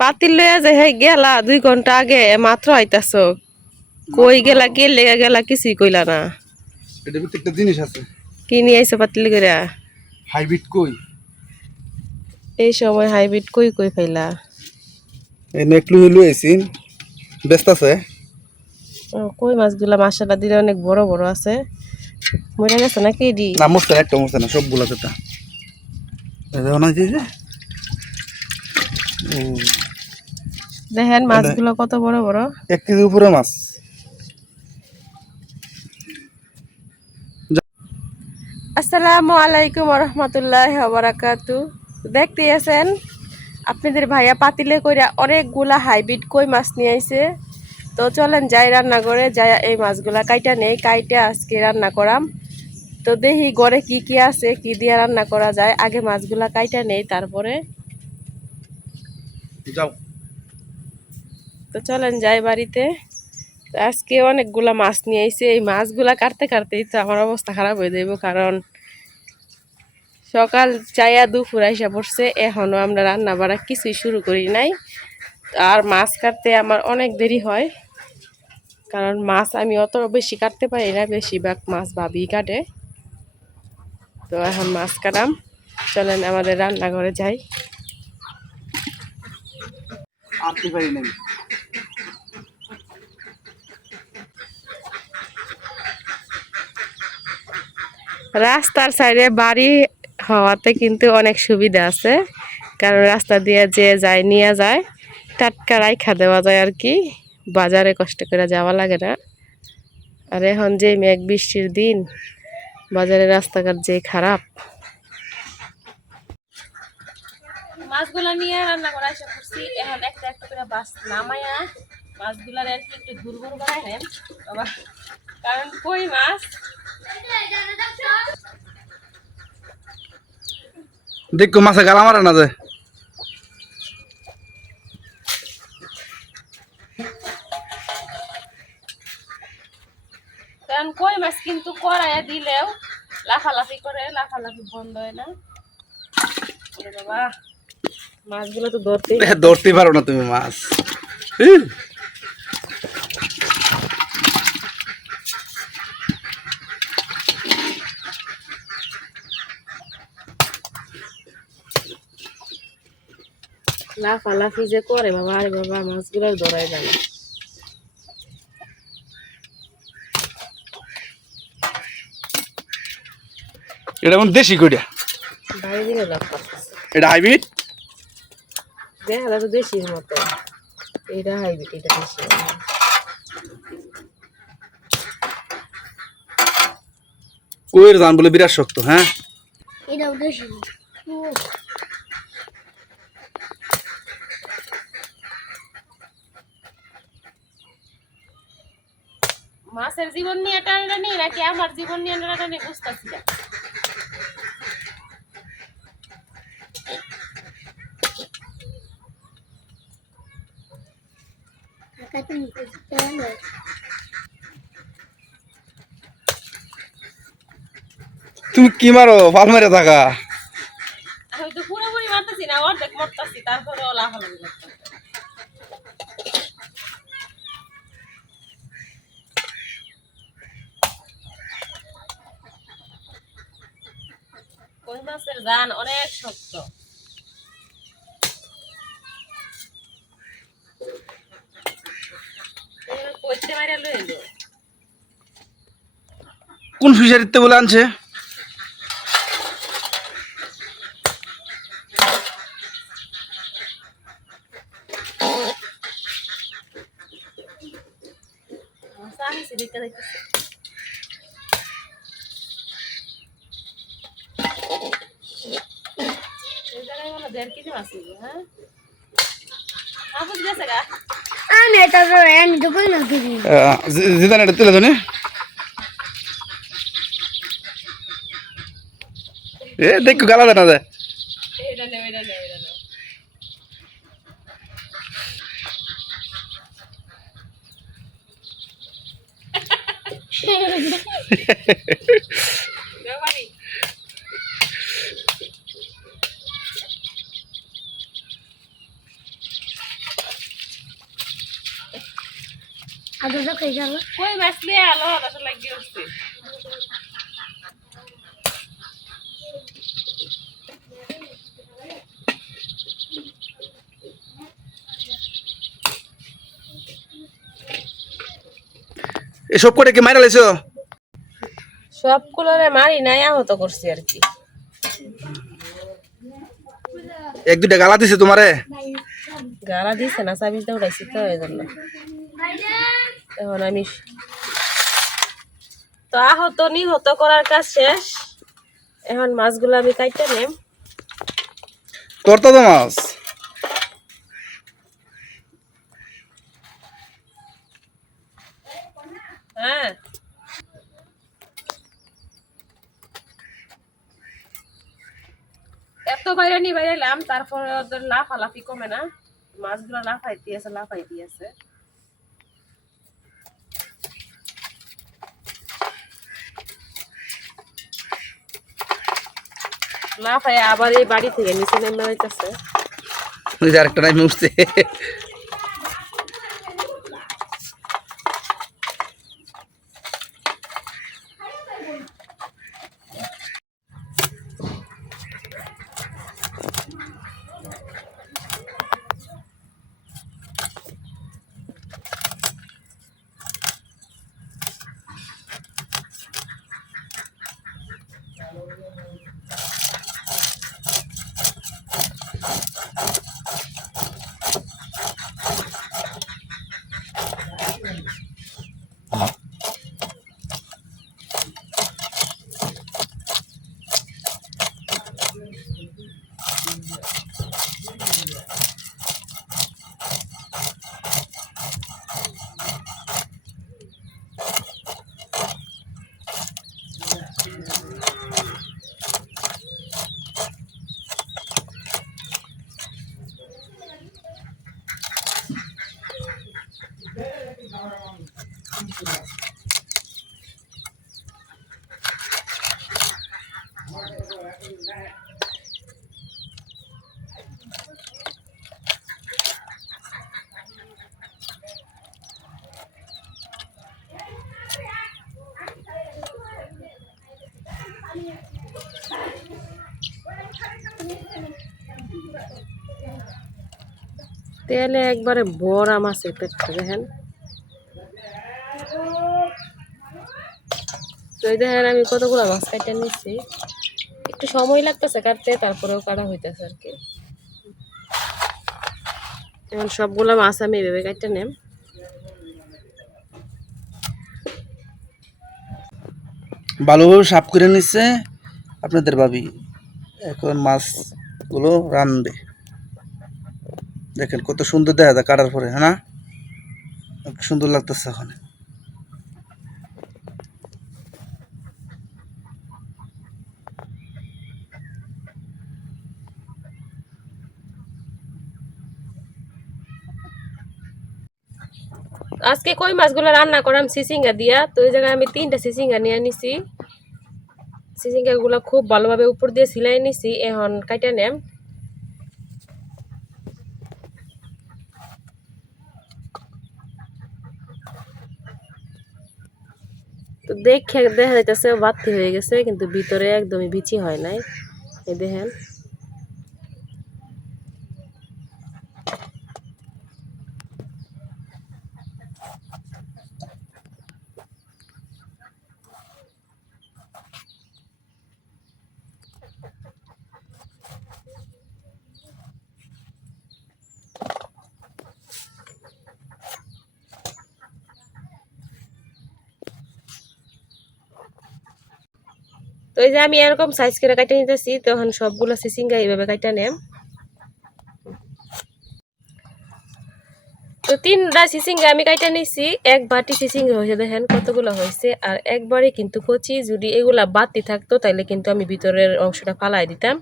পাতিল লইয়া যে হে গেলা 2 ঘন্টা আগে মাত্র আইতাছ কই গেলা কে লেগে গেলা কিছুই কইলা না। এটা ভিতরে একটা জিনিস আছে। কি নিয়ে আইছো পাতিল কইরা? হাইব্রিড কই। এই সময় হাইব্রিড কই কই ফাইলা? এই নেকলু হইলো আইছিন ব্যস্ত আছে। কই মাছগুলা মাশাআল্লাহ দিলে অনেক বড় বড় আছে। মরে গেছে নাকি এডি? না মরছে না, একটা মরছে না, সবগুলা যেটা দেখো না যে দেখেন মাছগুলো কত বড় বড়। 1 কেজির উপরে মাছ। আসসালামু আলাইকুম ওয়া রাহমাতুল্লাহি ওয়া বারাকাতুহু। দেখতে আছেন আপনাদের ভাইয়া পাতিলে কইরা অনেকগুলা হাইব্রিড কই মাছ নিয়ে আইছে। তো চলেন যাই রান্না করে যাই এই মাছগুলা কাইটা নেই, কাইটা আজকে রান্না করাম। তো দেখি ঘরে কি কি আছে, কি দিয়ে রান্না করা যায়। আগে মাছগুলা কাইটা নেই তারপরে যাও। তো চলেন যাই বাড়িতে। তো আজকে অনেকগুলা মাছ নিয়ে আইছে, এই মাছগুলা কাটতে কাটতেই তো আমার অবস্থা খারাপ হয়ে যাইব, কারণ সকাল চাইয়া দুপুর আইসা পড়ছে, এখনো আমরা রান্না বাড়া কিছুই শুরু করি নাই। আর মাছ কাটতে আমার অনেক দেরি হয়, কারণ মাছ আমি অত বেশি কাটতে পারি না, বেশিরভাগ মাছ ভাবি কাটে। তো এখন মাছ কাটাম, চলেন আমাদের রান্নাঘরে যাই। আপনি পারি নাই। রাস্তার সাইডে বাড়ি হওয়াতে কিন্তু অনেক সুবিধা আছে, কারণ রাস্তা দিয়ে যে যায় নিয়ে যায়, টাটকা রাইখা দেওয়া যায় আর কি, বাজারে কষ্ট করে যাওয়া লাগে না। আর এখন যে মেঘ বৃষ্টির দিন, বাজারের রাস্তাঘাট যে খারাপ। মাছগুলা নিয়ে রান্না করা এসে করছি, এখন একটা একটা করে বাস নামায়া মাছগুলার আর কি একটু ঘুরঘুর বানাই নেন বাবা, কারণ কই মাছ দেখো মাছে গালা মারে না যায়। কারণ কই মাছ কিন্তু কড়াইয়া দিলেও লাফালাফি করে, লাফালাফি বন্ধ হয় না। বাবা মাছগুলো তো ধরতে পারো না তুমি মাছ। লাফালাফি যে করে বাবা, আরে বাবা মাছগুলো ধরাই যায়। এটা কোন দেশি কইটা? বাইরে দিলে লাফাচ্ছে, এটা হাইব্রিড। দেখা যাবে দেশির মতো। এটা হাইব্রিড, এটা দেশি। কইয়ের জান বলে বিরাট শক্ত। হ্যাঁ এটাও দেশি। মাছের জীবন নিয়ে টানাটানি নাকি আমার জীবন নিয়ে টানাটানি বুঝতেছি না। তুমি কি মারো? পাল মেরে থাকা। আমি তো পুরোপুরি মারতেছি না, অর্ধেক মরতেছি, তারপরে লাফালাফি করতেছি। কই মাছের জান অনেক শক্ত। কইতে মারিয়া লই এলো। কোন ফিশারিতে বলে আনছে? আমি সিরিকা দেখতেছি। এই জায়গায় মানে 1.5 কেজি মাছ ছিল। হ্যাঁ আপনি গেছে গা। আমি তো কই না দিদি। জিদান এটা তুলে ধনে। এ দেখো গালা দেনা যায়। এটা নে, এটা নে, এটা নে। বাবারি তো খাই গেল কই মাছ নিয়ে আলো তাতে লাগিয়ে উঠছে এসব করে কি মাইরা লাইছো? সবগুলোরে মারি নাই আহত করছি আর কি এক দুইটা গালা দিছে তোমারে? গালা দিছে না চাবিটা উঠাইছি তো এই জন্য এখন আমি তো আহত নিহত করার কাজ শেষ এখন মাছগুলো আমি কাইটে নেম তোর তো মাছ হ্যাঁ এত বাইরালাম তারপরে ওদের লাফালাফি কমে না মাছগুলো লাফাইতে আছে লাফাই আবার এই বাড়ি থেকে নিচে নেমে যাইতেছে ওই যে আরেকটা নামে উঠছে। তেলে একবারে বড়া মাছের পেটটা দেখেন তো এই দেখেন আমি কতগুলো মাছ কাটতে নিচ্ছি একটু সময় লাগতেছে কাটতে তারপরেও কাটা হইতেছে আর কি এখন সবগুলো মাছ আমি এভাবে কাটতে নেম ভালোভাবে সাফ করে নিচ্ছে আপনাদের ভাবি এখন মাছগুলো রানবে দেখেন কত সুন্দর দেখা যায় কাটার পরে হ্যাঁ না সুন্দর লাগতেছে এখন আজকে কই মাছগুলো রান্না করাম সিসিঙ্গা দিয়া তো এই জায়গায় আমি 3টা সিসিঙ্গা নিয়ে নিছি সিসিঙ্গা গুলো খুব ভালোভাবে উপর দিয়ে সিলাই নিছি এখন কাইটা নেম তো দেখে দেখা যাইতেছে বাতি হয়ে গেছে কিন্তু ভিতরে একদমই বিচি হয় নাই এই দেখেন তো এই যে আমি এরকম সাইজ করে কাটে নিতেছি তখন সবগুলো সিসিঙ্গা এইভাবে কাটা নেম তো 3টা সিসিঙ্গা আমি কাটা নিছি এক বাটি সিসিঙ্গা হয়েছে দেখেন কতগুলো হয়েছে আর একবারে কিন্তু কচি যদি এগুলা বাতি থাকতো তাহলে কিন্তু আমি ভিতরের অংশটা ফালাই দিতাম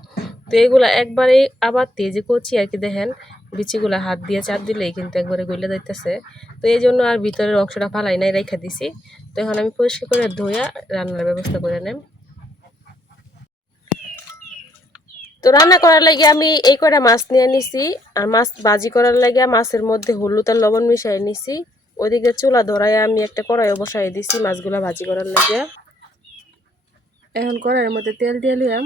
তো এগুলা একবারে আবার যে কচি আর কি দেখেন বিচিগুলা হাত দিয়ে চাপ দিলেই কিন্তু একবারে গলে যাইতেছে তো এই জন্য আর ভিতরের অংশটা ফালাই নাই রেখে দিছি তো এখন আমি পরিষ্কার করে ধুইয়া রান্নার ব্যবস্থা করে নেম তো রান্না করার লাগে আমি এই কয়টা মাছ নিয়ে নিছি আর মাছ ভাজি করার লাগে মাছের মধ্যে হলুদ আর লবণ মিশিয়ে নিছি ওইদিকে চুলা ধরায় আমি একটা কড়াই বসাই দিছি মাছগুলা ভাজি করার লাগে। এখন কড়াইয়ের মধ্যে তেল দিয়ে নিলাম।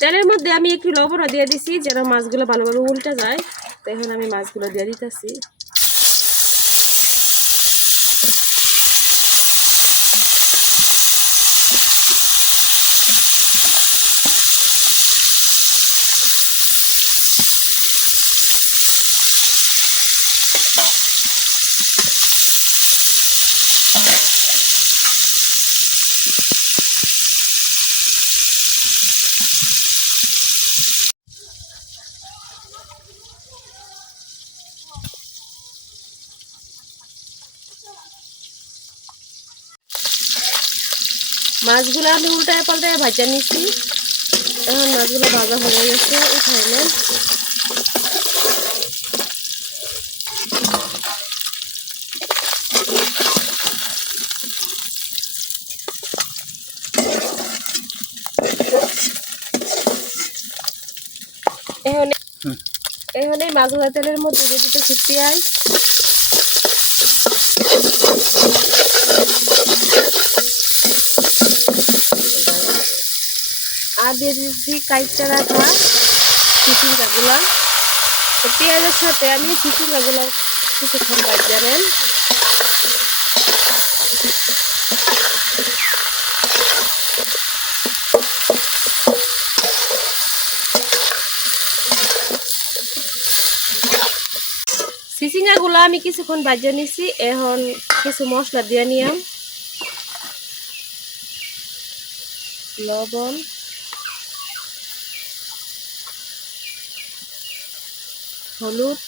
তেলের মধ্যে আমি একটু লবণ দিয়ে দিছি যেন মাছগুলো ভালোভাবে উল্টে যায়। তো এখন আমি মাছগুলো দিয়ে দিতেছি। মাছগুলো আমি উল্টায় পাল্টায় ভাজা নিচ্ছি। এখন মাছগুলো ভাজা হয়ে গেছে, উঠাই নেন। এখন এই মাছ ভাজা তেলের মধ্যে দিয়ে দিতেছি পেঁয়াজ, আর দিয়ে দিচ্ছি কাইটটা রাখা চিচিঙ্গাগুলা। তো পেঁয়াজের সাথে আমি চিচিঙ্গাগুলো কিছুক্ষণ ভাজা নেন। চিচিঙ্গাগুলো আমি কিছুক্ষণ ভাজা নিছি। এখন কিছু মশলা দিয়ে নিলাম, লবণ, হলুদ,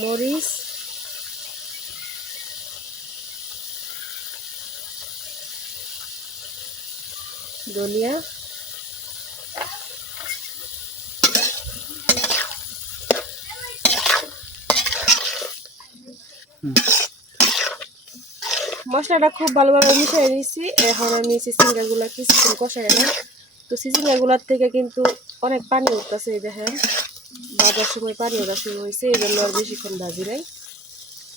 মরিচ, ধনিয়া, মশলাটা খুব ভালোভাবে মিশিয়ে নিয়েছি। এখন আমি চিচিঙ্গাগুলো কিছুক্ষণ কষাই না। তো চিচিঙ্গাগুলোর থেকে কিন্তু অনেক পানি উঠতেছে, এই দেখেন ভাজার সময় পানি ওঠা শুরু হয়েছে, এই জন্য আর বেশিক্ষণ ভাজি নাই।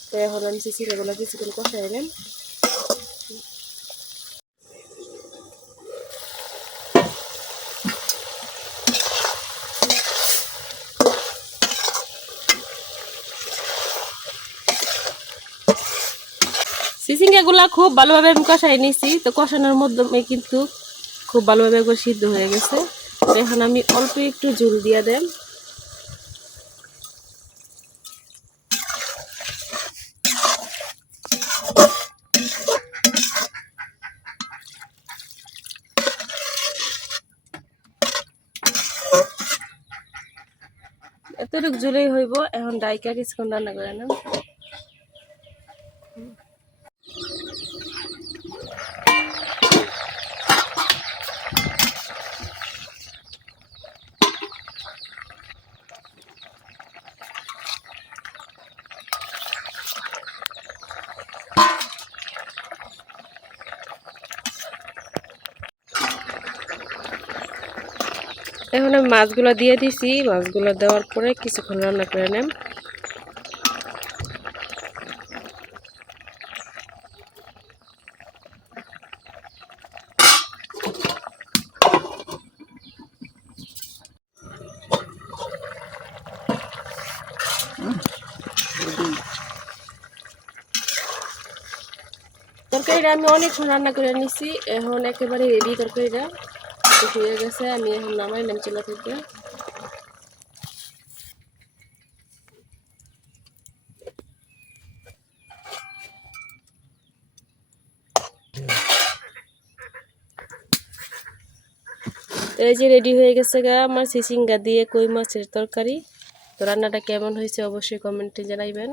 তো এখন আমি চিচিঙ্গাগুলো কিছুক্ষণ কষাই নেন। চিচিঙ্গাগুলা খুব ভালোভাবে আমি কষাই নিয়েছি। তো কষানোর মাধ্যমে কিন্তু খুব ভালোভাবে একবার সিদ্ধ হয়ে গেছে। তো এখন আমি অল্প একটু ঝোল দিয়ে দেন। এতটুকু ঝোলেই হইব। এখন ডাইকা কিছুক্ষণ রান্না করে নেন। এখন আমি মাছগুলো দিয়ে দিছি। মাছগুলো দেওয়ার পরে কিছুক্ষণ রান্না করে নেন। তরকারিটা আমি অনেকক্ষণ রান্না করে নিছি। এখন একেবারে রেডি তরকারিটা হয়ে গেছে। আমি এখন নামাইলাম চুলা থেকে। এই যে রেডি হয়ে গেছে গা আমার চিচিঙ্গা দিয়ে কই মাছের তরকারি। তো রান্নাটা কেমন হয়েছে অবশ্যই কমেন্টে জানাইবেন।